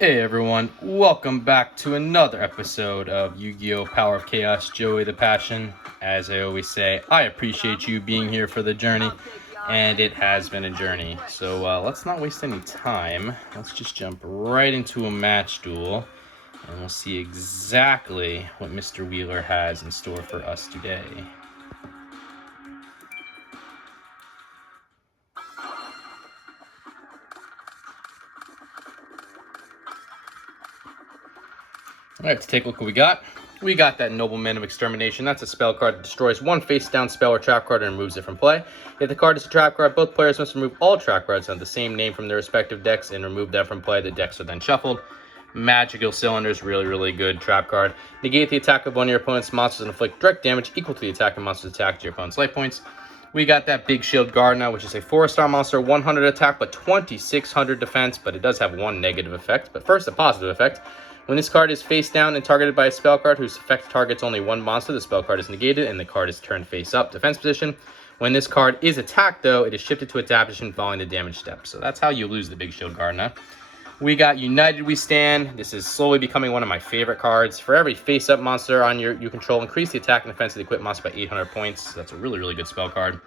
Hey everyone, welcome back to another episode of Yu-Gi-Oh! Power of Chaos, Joey the Passion. As I always say, I appreciate you being here for the journey, and it has been a journey. So let's not waste any time. Let's just jump right into a match duel, and we'll see exactly what Mr. Wheeler has in store for us today. Alright, let's take a look what we got. We got that Nobleman of Extermination. That's a spell card that destroys one face-down spell or trap card and removes it from play. If the card is a trap card, both players must remove all trap cards on the same name from their respective decks and remove them from play. The decks are then shuffled. Magical Cylinders, really good trap card. Negate the attack of one of your opponent's monsters and inflict direct damage equal to the attacking monster's attack to your opponent's life points. We got that Big Shield Gardener, which is a 4-star monster, 100 attack, but 2600 defense, but it does have one negative effect. But first, a positive effect. When this card is face down and targeted by a spell card whose effect targets only one monster, the spell card is negated and the card is turned face up, defense position. When this card is attacked, though, it is shifted to attack position following the damage step. So that's how you lose the Big Shield Gardener. We got United We Stand. This is slowly becoming one of my favorite cards. For every face-up monster on you control, increase the attack and defense of the equipped monster by 800 points. That's a really good spell card.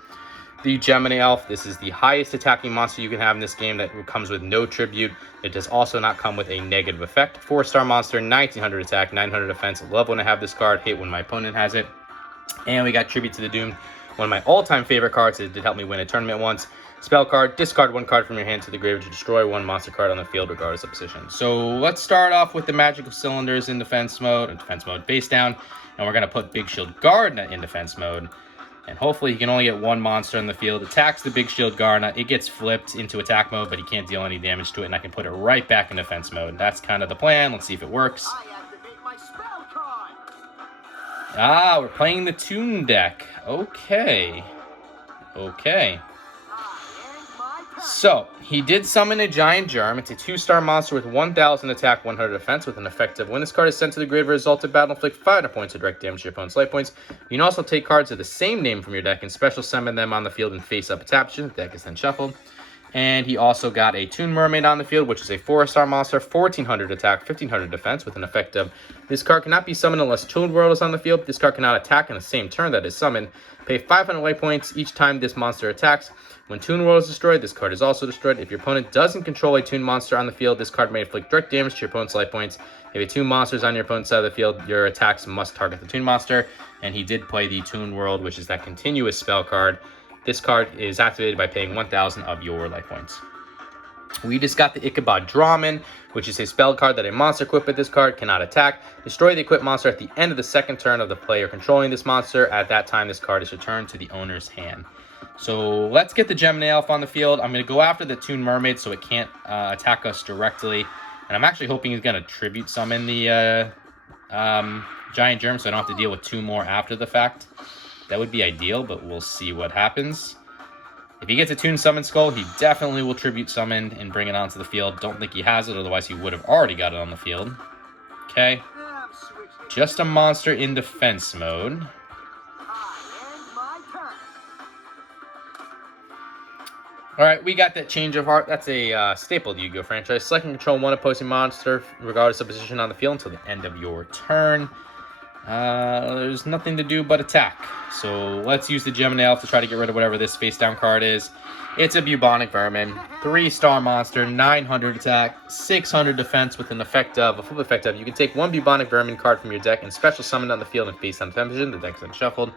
The Gemini Elf. This is the highest attacking monster you can have in this game that comes with no tribute. It does also not come with a negative effect. 4-star monster, 1900 attack, 900 defense. Love when I have this card, hate when my opponent has it. And we got Tribute to the Doomed. One of my all-time favorite cards. It did help me win a tournament once. Spell card, discard one card from your hand to the graveyard to destroy one monster card on the field regardless of position. So let's start off with the Magical Cylinders in defense mode, face down. And we're going to put Big Shield Gardener in defense mode. And hopefully he can only get one monster in the field. Attacks the Big Shield Gardener. It gets flipped into attack mode, but he can't deal any damage to it. And I can put it right back in defense mode. That's kind of the plan. Let's see if it works. Ah, we're playing the Toon deck. Okay. So, he did summon a Giant Germ. It's a 2-star monster with 1000 attack, 100 defense, with an effect of when this card is sent to the graveyard, result of battle, inflict 500 points of direct damage to your opponent's life points. You can also take cards of the same name from your deck and special summon them on the field and face up attack position. The deck is then shuffled. And he also got a Toon Mermaid on the field, which is a 4-star monster, 1400 attack, 1500 defense, with an effect of this card cannot be summoned unless Toon World is on the field. This card cannot attack in the same turn that is summoned. Pay 500 life points each time this monster attacks. When Toon World is destroyed, this card is also destroyed. If your opponent doesn't control a Toon monster on the field, this card may inflict direct damage to your opponent's life points. If a Toon monster is on your opponent's side of the field, your attacks must target the Toon monster. And he did play the Toon World, which is that continuous spell card. This card is activated by paying 1000 of your life points. We just got the Ichabod Drawman, which is a spell card that a monster equipped with this card cannot attack. Destroy the equipped monster at the end of the second turn of the player controlling this monster. At that time, this card is returned to the owner's hand. So let's get the Gemini Elf on the field. I'm going to go after the Toon Mermaid so it can't attack us directly. And I'm actually hoping he's going to tribute summon the Giant Germ so I don't have to deal with 2 more after the fact. That would be ideal, but we'll see what happens. If he gets a Toon Summon Skull, he definitely will Tribute Summon and bring it onto the field. Don't think he has it, otherwise he would have already got it on the field. Okay. Just a monster in defense mode. Alright, we got that Change of Heart. That's a staple of the Yu-Gi-Oh! Franchise. Select and control one opposing monster, regardless of position on the field, until the end of your turn. There's nothing to do but attack. So let's use the Gemini Elf to try to get rid of whatever this face-down card is. It's a Bubonic Vermin. 3-star monster, 900 attack, 600 defense with an effect of, a flip effect of, you can take one Bubonic Vermin card from your deck and special summon it on the field and face down defense position. The deck's unshuffled.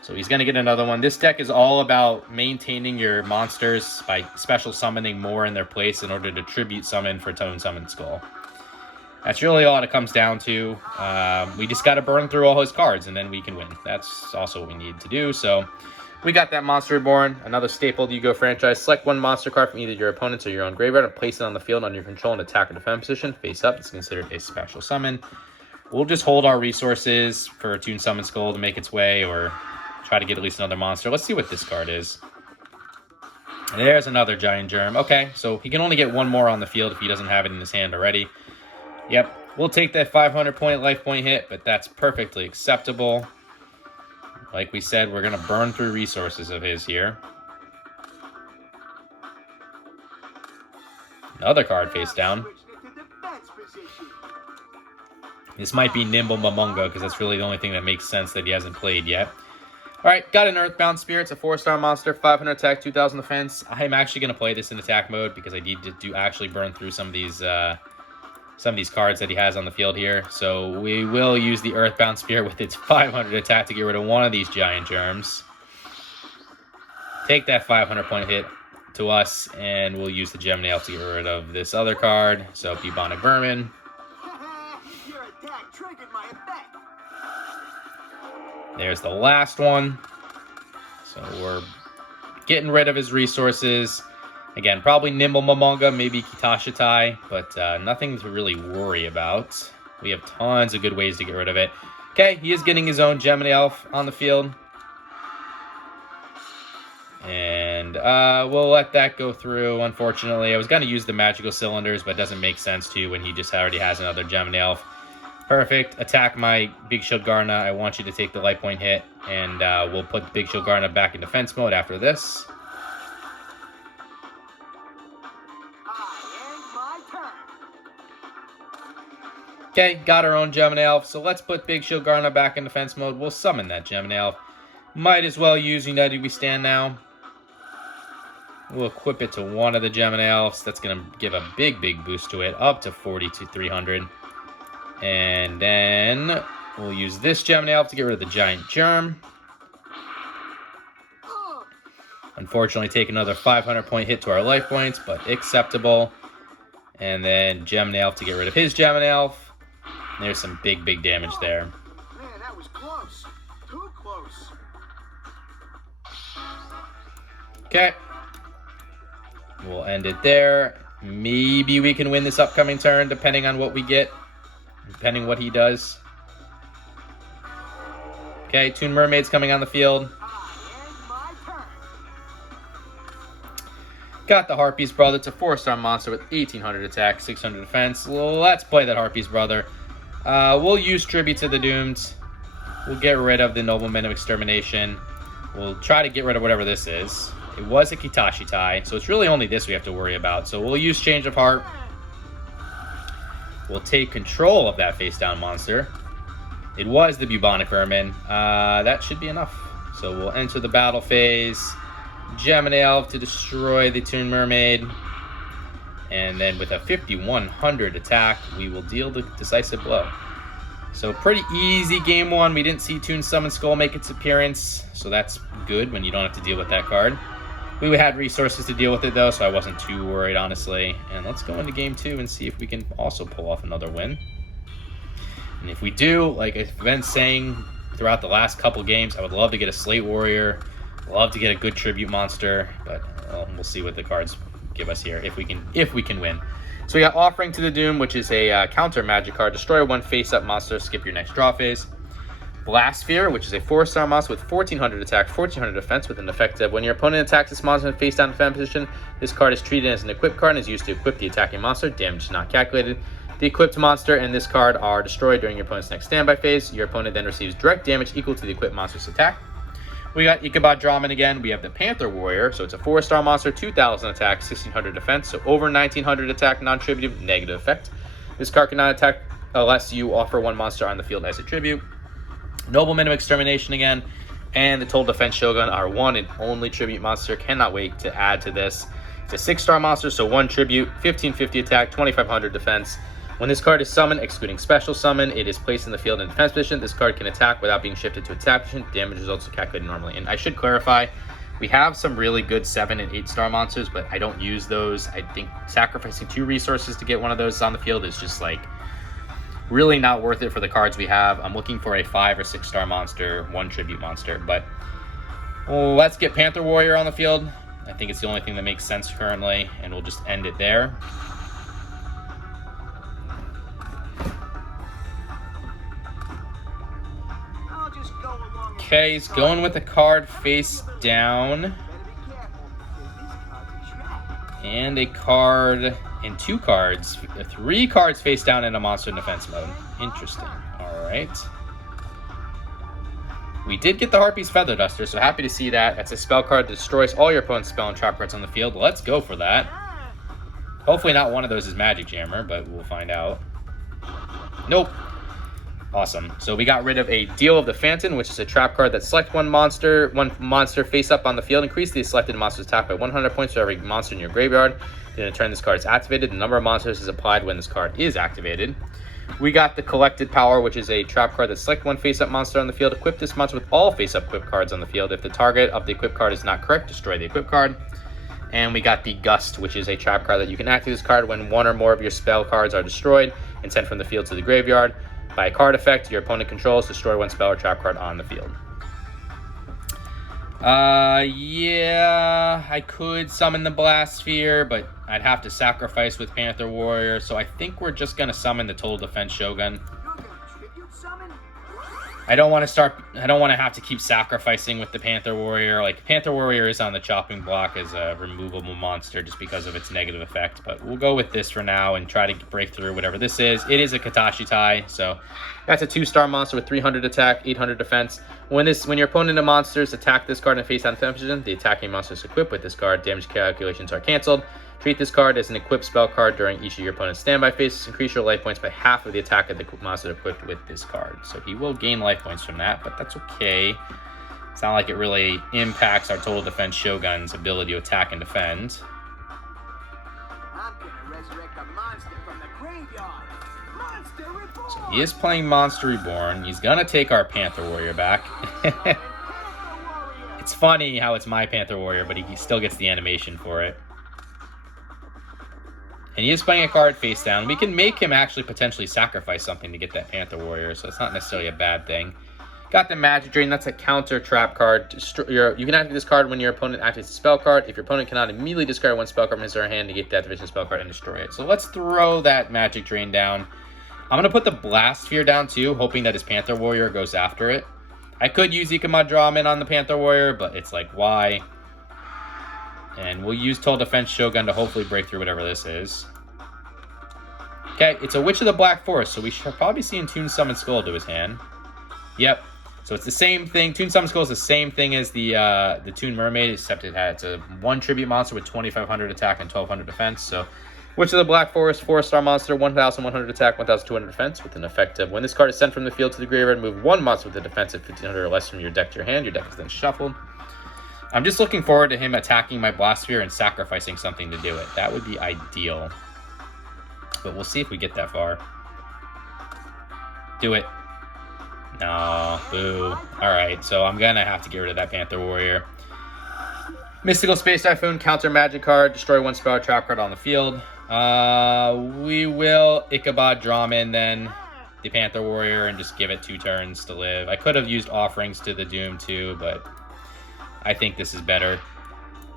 So he's going to get another one. This deck is all about maintaining your monsters by special summoning more in their place in order to tribute summon for Toon Summon Skull. That's really all it comes down to. We just got to burn through all his cards, and then we can win. That's also what we need to do. So we got that Monster Reborn, another staple of the Yu-Gi-Oh! Franchise. Select one monster card from either your opponent's or your own graveyard and place it on the field under your control and attack or defense position. Face up, it's considered a special summon. We'll just hold our resources for a Toon Summon Skull to make its way, or try to get at least another monster. Let's see what this card is. There's another Giant Germ. Okay, so he can only get one more on the field if he doesn't have it in his hand already. Yep, we'll take that 500-point life point hit, but that's perfectly acceptable. Like we said, we're going to burn through resources of his here. Another card face down. This might be Nimble Momonga, because that's really the only thing that makes sense that he hasn't played yet. Alright, got an Earthbound Spirit. It's a 4-star monster, 500 attack, 2000 defense. I'm actually going to play this in attack mode because I need to actually burn through some of these cards that he has on the field here. So we will use the Earthbound Spirit with its 500 attack to get rid of one of these giant germs. Take that 500 point hit to us, and we'll use the Gem Nail to get rid of this other card. So Bubonic Vermin. Your attack triggered my effect. There's the last one. So we're getting rid of his resources. Again, probably Nimble Momonga, maybe Kitashitai, but nothing to really worry about. We have tons of good ways to get rid of it. Okay, he is getting his own Gemini Elf on the field. And we'll let that go through, unfortunately. I was going to use the Magical Cylinders, but it doesn't make sense to when he just already has another Gemini Elf. Perfect. Attack my Big Shield Garna. I want you to take the life point hit, and we'll put Big Shield Garna back in defense mode after this. Okay, got our own Gemini Elf, so let's put Big Shield Garna back in defense mode. We'll summon that Gemini Elf. Might as well use United We Stand now. We'll equip it to one of the Gemini Elves. That's going to give a big boost to it, up to 42,300. And then we'll use this Gemini Elf to get rid of the Giant Germ. Unfortunately, take another 500 point hit to our life points, but acceptable. And then Gemini Elf to get rid of his Gemini Elf. There's some big damage there. Man, that was close. Too close. Okay. We'll end it there. Maybe we can win this upcoming turn, depending on what we get. Depending what he does. Okay, Toon Mermaid's coming on the field. Got the Harpy's Brother. It's a 4-star monster with 1800 attack, 600 defense. Let's play that Harpy's Brother. We'll use Tribute to the Doomed. We'll get rid of the Nobleman of Extermination. We'll try to get rid of whatever this is. It was a Kitashitai, so it's really only this we have to worry about. So we'll use Change of Heart. We'll take control of that face-down monster. It was the Bubonic Vermin. That should be enough. So we'll enter the battle phase. Gemini Elf to destroy the Toon Mermaid. And then with a 5100 attack, we will deal the decisive blow. So pretty easy game one. We didn't see Toon Summon Skull make its appearance, so that's good when you don't have to deal with that card. We had resources to deal with it, though, so I wasn't too worried, honestly. And let's go into game two and see if we can also pull off another win. And if we do, like I've been saying throughout the last couple games, I would love to get a Slate Warrior, love to get a good Tribute Monster, but we'll see what the cards give us here if we can win. So we got Offering to the Doom, which is a counter magic card. Destroy one face-up monster, skip your next draw phase. Blastsphere, which is a 4-star monster with 1400 attack, 1400 defense with an effective. When your opponent attacks this monster in face-down defense position, this card is treated as an equipped card and is used to equip the attacking monster. Damage is not calculated. The equipped monster and this card are destroyed during your opponent's next standby phase. Your opponent then receives direct damage equal to the equipped monster's attack. We got Ichabod Drahman again. We have the Panther Warrior, so it's a 4-star monster, 2000 attack, 1600 defense, so over 1900 attack, non-tributive, negative effect. This card cannot attack unless you offer one monster on the field as a tribute. Nobleman of Extermination again, and the Total Defense Shogun, our one and only tribute monster. Cannot wait to add to this. It's a 6-star monster, so 1 tribute, 1550 attack, 2500 defense. When this card is summoned, excluding special summon, it is placed in the field in defense position. This card can attack without being shifted to attack position. Damage is also calculated normally. And I should clarify, we have some really good 7 and 8-star monsters, but I don't use those. I think sacrificing 2 resources to get one of those on the field is just like really not worth it for the cards we have. I'm looking for a 5 or 6-star monster, 1 tribute monster. But let's get Panther Warrior on the field. I think it's the only thing that makes sense currently, and we'll just end it there. Okay, he's going with the card face down. And a card and 2 cards. 3 cards face down in a monster in defense mode. Interesting. Alright. We did get the Harpy's Feather Duster, so happy to see that. That's a spell card that destroys all your opponent's spell and trap cards on the field. Let's go for that. Hopefully not one of those is Magic Jammer, but we'll find out. Nope. Awesome. So we got rid of a Duel of the Phantom, which is a trap card that select one monster face up on the field. Increase the selected monster's attack by 100 points for every monster in your graveyard. Then in turn this card is activated. The number of monsters is applied when this card is activated. We got the Collected Power, which is a trap card that select one face-up monster on the field. Equip this monster with all face-up equipped cards on the field. If the target of the equipped card is not correct, destroy the equipped card. And we got the Gust, which is a trap card that you can activate this card when one or more of your spell cards are destroyed and sent from the field to the graveyard. By a card effect your opponent controls, destroy one spell or trap card on the field. Yeah, I could summon the Blast Sphere, but I'd have to sacrifice with Panther Warrior, so I think we're just going to summon the Total Defense Shogun. I don't want to have to keep sacrificing with the Panther Warrior. Like, Panther Warrior is on the chopping block as a removable monster just because of its negative effect, but we'll go with this for now and try to break through whatever this is. It is a Katashi Tai, so that's a 2-star monster with 300 attack, 800 defense. When your opponent and monsters attack this card in face-down defense position, the attacking monsters equipped with this card, damage calculations are canceled. Treat this card as an equipped spell card during each of your opponent's standby phases. Increase your life points by half of the attack of the monster equipped with this card. So he will gain life points from that, but that's okay. It's not like it really impacts our Total Defense Shogun's ability to attack and defend. I'm gonna resurrect a monster from the graveyard. Monster Reborn! So he is playing Monster Reborn. He's gonna take our Panther Warrior back. It's funny how it's my Panther Warrior, but he still gets the animation for it. And he is playing a card face down. We can make him actually potentially sacrifice something to get that Panther Warrior, so it's not necessarily a bad thing. Got the Magic Drain. That's a counter trap card. You can activate this card when your opponent activates a spell card. If your opponent cannot immediately discard one spell card from his or her hand, negate the activation spell card and destroy it. So let's throw that Magic Drain down. I'm going to put the Blast Sphere down too, hoping that his Panther Warrior goes after it. I could use Ikama Draman on the Panther Warrior, but it's like, why? And we'll use Total Defense Shogun to hopefully break through whatever this is. Okay, it's a Witch of the Black Forest, so we should probably see Toon Summon Skull to his hand. Yep. So it's the same thing. Toon Summon Skull is the same thing as the Toon Mermaid, except it's a 1 tribute monster with 2,500 attack and 1,200 defense. So Witch of the Black Forest, 4-star monster, 1,100 attack, 1,200 defense, with an effect of when this card is sent from the field to the graveyard, move one monster with a defense of 1,500 or less from your deck to your hand. Your deck is then shuffled. I'm just looking forward to him attacking my Blast Sphere and sacrificing something to do it. That would be ideal. But we'll see if we get that far. Do it. No, boo. Alright, so I'm gonna have to get rid of that Panther Warrior. Mystical Space Typhoon, counter magic card, destroy one spell or trap card on the field. We will Ichabod Draman then, the Panther Warrior, and just give it 2 turns to live. I could have used Offerings to the Doom too, but I think this is better,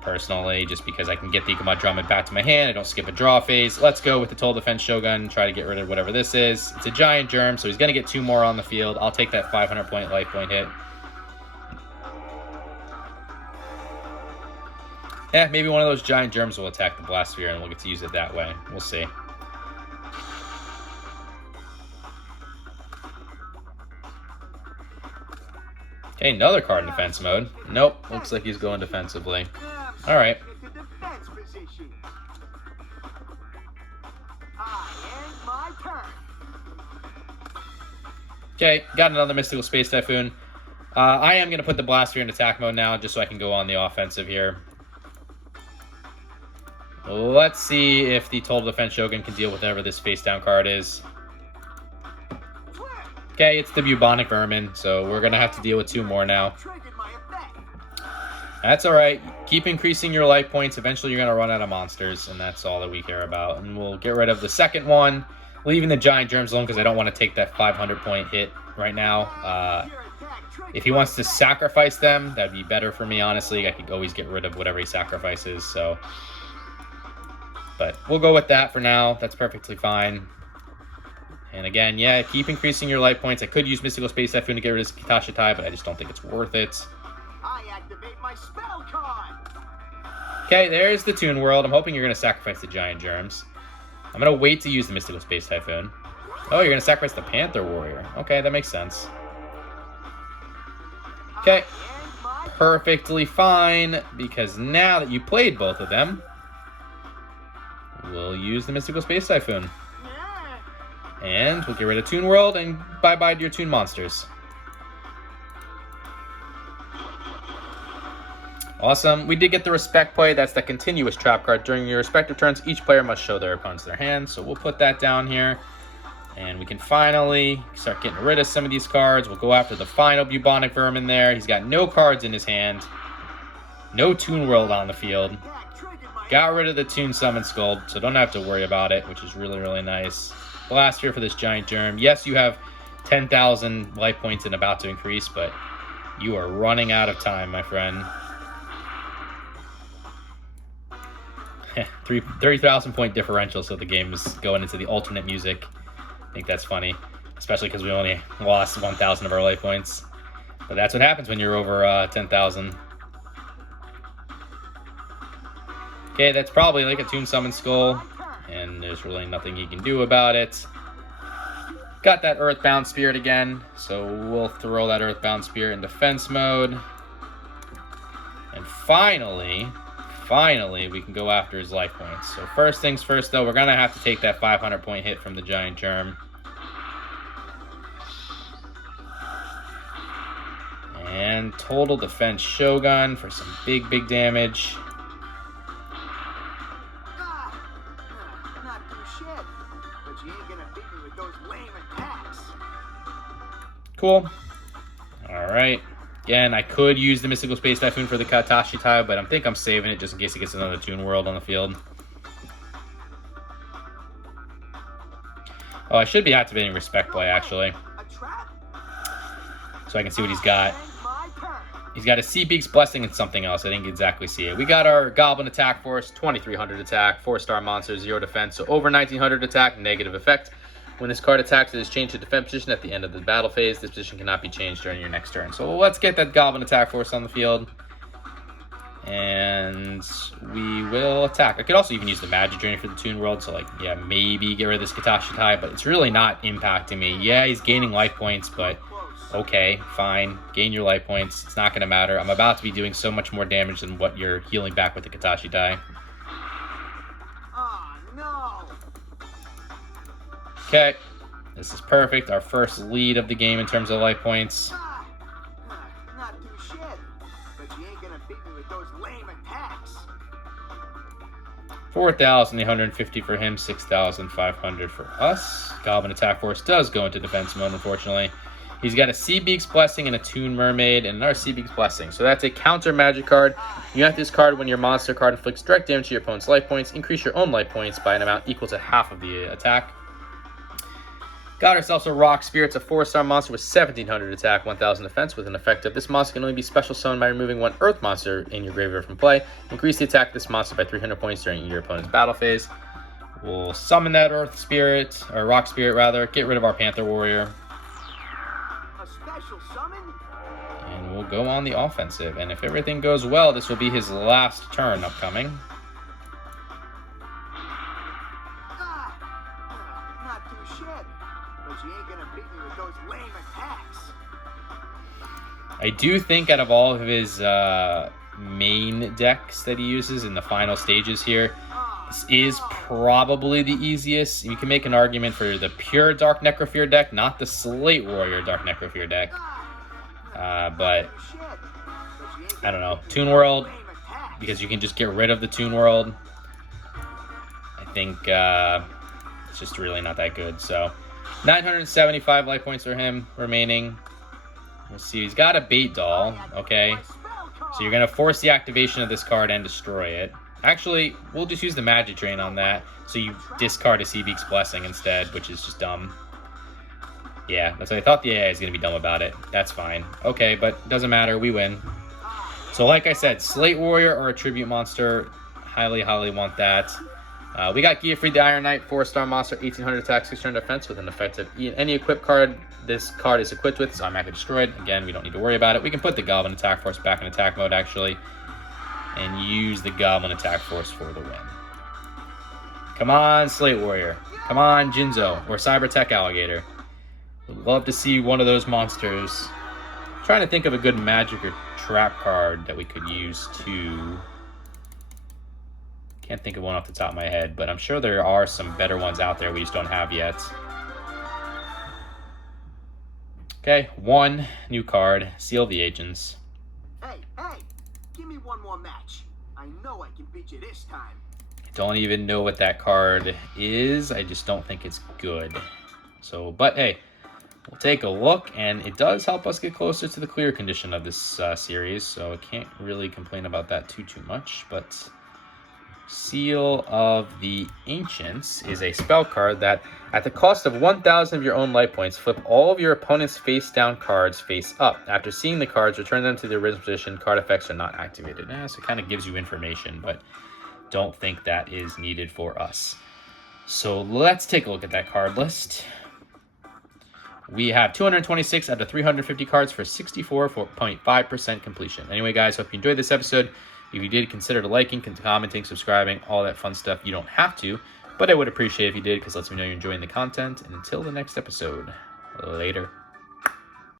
personally, just because I can get the Ichabod Draman back to my hand. I don't skip a draw phase. Let's go with the Total Defense Shogun, try to get rid of whatever this is. It's a Giant Germ, so he's going to get 2 more on the field. I'll take that 500-point life point hit. Yeah, maybe one of those Giant Germs will attack the Blast Sphere, and we'll get to use it that way. We'll see. Okay, another card in defense mode. Nope, looks like he's going defensively. Alright. Okay, got another Mystical Space Typhoon. I am going to put the Blast Sphere in attack mode now, just so I can go on the offensive here. Let's see if the Total Defense Shogun can deal with whatever this face-down card is. Okay, it's the Bubonic Vermin, so we're going to have to deal with 2 more now. That's alright. Keep increasing your life points. Eventually you're going to run out of monsters, and that's all that we care about. And we'll get rid of the second one, leaving the Giant Germs alone because I don't want to take that 500-point hit right now. If he wants to sacrifice them, that'd be better for me, honestly. I could always get rid of whatever he sacrifices, so... But we'll go with that for now. That's perfectly fine. And again, yeah, keep increasing your life points. I could use Mystical Space Typhoon to get rid of this Katashi Tai, but I just don't think it's worth it. I activate my spell card. Okay, there's the Toon World. I'm hoping you're going to sacrifice the Giant Germs. I'm going to wait to use the Mystical Space Typhoon. Oh, you're going to sacrifice the Panther Warrior. Okay, that makes sense. Okay, perfectly fine, because now that you played both of them, we'll use the Mystical Space Typhoon. And we'll get rid of Toon World and bye-bye to your Toon Monsters. Awesome. We did get the Respect play. That's the continuous trap card. During your respective turns, each player must show their opponents their hand. So we'll put that down here. And we can finally start getting rid of some of these cards. We'll go after the final Bubonic Vermin there. He's got no cards in his hand. No Toon World on the field. Got rid of the Toon Summon Skull, so don't have to worry about it, which is really, really nice. Blast here for this Giant Germ. Yes, you have 10,000 life points and about to increase, but you are running out of time, my friend. 30,000 point differential, so the game is going into the alternate music. I think that's funny, especially because we only lost 1,000 of our life points. But that's what happens when you're over 10,000. Okay, that's probably like a Toon Summon Skull, and there's really nothing he can do about it. Got that Earthbound Spirit again, so we'll throw that Earthbound Spirit in defense mode. And finally, we can go after his life points. So first things first, though, we're going to have to take that 500 point hit from the Giant Germ. And total defense Shogun for some big, big damage. Not do shit, but you ain't gonna beat me with those lame attacks. Cool. Alright. Again, I could use the Mystical Space Typhoon for the Katashi tie, but I think I'm saving it just in case he gets another Toon World on the field. Oh, I should be activating Respect Play, actually. So I can see what he's got. He's got a Sea Beak's Blessing and something else. I didn't exactly see it. We got our Goblin Attack Force, 2,300 attack, 4-star monster, 0 defense, so over 1,900 attack, negative effect. When this card attacks, it is changed to defense position at the end of the battle phase. This position cannot be changed during your next turn. So let's get that Goblin Attack Force on the field. And we will attack. I could also even use the Magic Drain for the Toon World. So, like, yeah, maybe get rid of this Katashi tie, but it's really not impacting me. Yeah, he's gaining life points, but okay, fine. Gain your life points. It's not going to matter. I'm about to be doing so much more damage than what you're healing back with the Katashi tie. Oh, no. Okay, this is perfect. Our first lead of the game in terms of life points. Not do shit, but you ain't gonna beat me with those lame attacks. 4,850 for him, 6,500 for us. Goblin Attack Force does go into defense mode, unfortunately. He's got a Sea Beak's Blessing and a Toon Mermaid and another Sea Beak's Blessing. So that's a counter magic card. You have this card when your monster card inflicts direct damage to your opponent's life points. Increase your own life points by an amount equal to half of the attack. Got ourselves a Rock Spirit. It's a 4-star monster with 1,700 attack, 1,000 defense. With an effect of this monster can only be special summoned by removing one Earth monster in your graveyard from play. Increase the attack of this monster by 300 points during your opponent's battle phase. We'll summon that Earth Spirit, or Rock Spirit rather. Get rid of our Panther Warrior. A special summon? And we'll go on the offensive. And if everything goes well, this will be his last turn upcoming. Not do shit, but you ain't gonna beat me with those lame attacks. I do think out of all of his main decks that he uses in the final stages here, this is probably the easiest. You can make an argument for the pure Dark Necrofear deck, not the Slate Warrior Dark Necrofear deck. But I don't know. Toon World, because you can just get rid of the Toon World. I think it's just really not that good. So 975 life points for him remaining. We'll see. He's got a Bait Doll. Okay. So you're going to force the activation of this card and destroy it. Actually, we'll just use the Magic Drain on that. So you discard a Sea Beak's Blessing instead, which is just dumb. Yeah, that's what I thought the AI is going to be dumb about it. That's fine. Okay, but doesn't matter. We win. So like I said, Slate Warrior or a Tribute Monster. Highly, highly want that. We got Geofried the Iron Knight, 4-star monster, 1,800 attack, 600 defense with an effect of any equipped card this card is equipped with is automatically destroyed. Again, we don't need to worry about it. We can put the Goblin Attack Force back in attack mode, actually, and use the Goblin Attack Force for the win. Come on, Slate Warrior. Come on, Jinzo, or Cybertech Alligator. Would love to see one of those monsters. I'm trying to think of a good magic or trap card that we could use to... Can't think of one off the top of my head, but I'm sure there are some better ones out there we just don't have yet. Okay, 1 new card. Seal the Agents. Hey, give me one more match. I know I can beat you this time. Don't even know what that card is. I just don't think it's good. So, but hey, we'll take a look, and it does help us get closer to the clear condition of this series, so I can't really complain about that too much. But Seal of the Ancients is a spell card that, at the cost of 1,000 of your own life points, flip all of your opponent's face-down cards face up. After seeing the cards, return them to their original position. Card effects are not activated. So it kind of gives you information, but don't think that is needed for us. So let's take a look at that card list. We have 226 out of 350 cards for 64.5% completion. Anyway, guys, hope you enjoyed this episode. If you did, consider liking, commenting, subscribing, all that fun stuff. You don't have to, but I would appreciate if you did, because it lets me know you're enjoying the content. And until the next episode, later.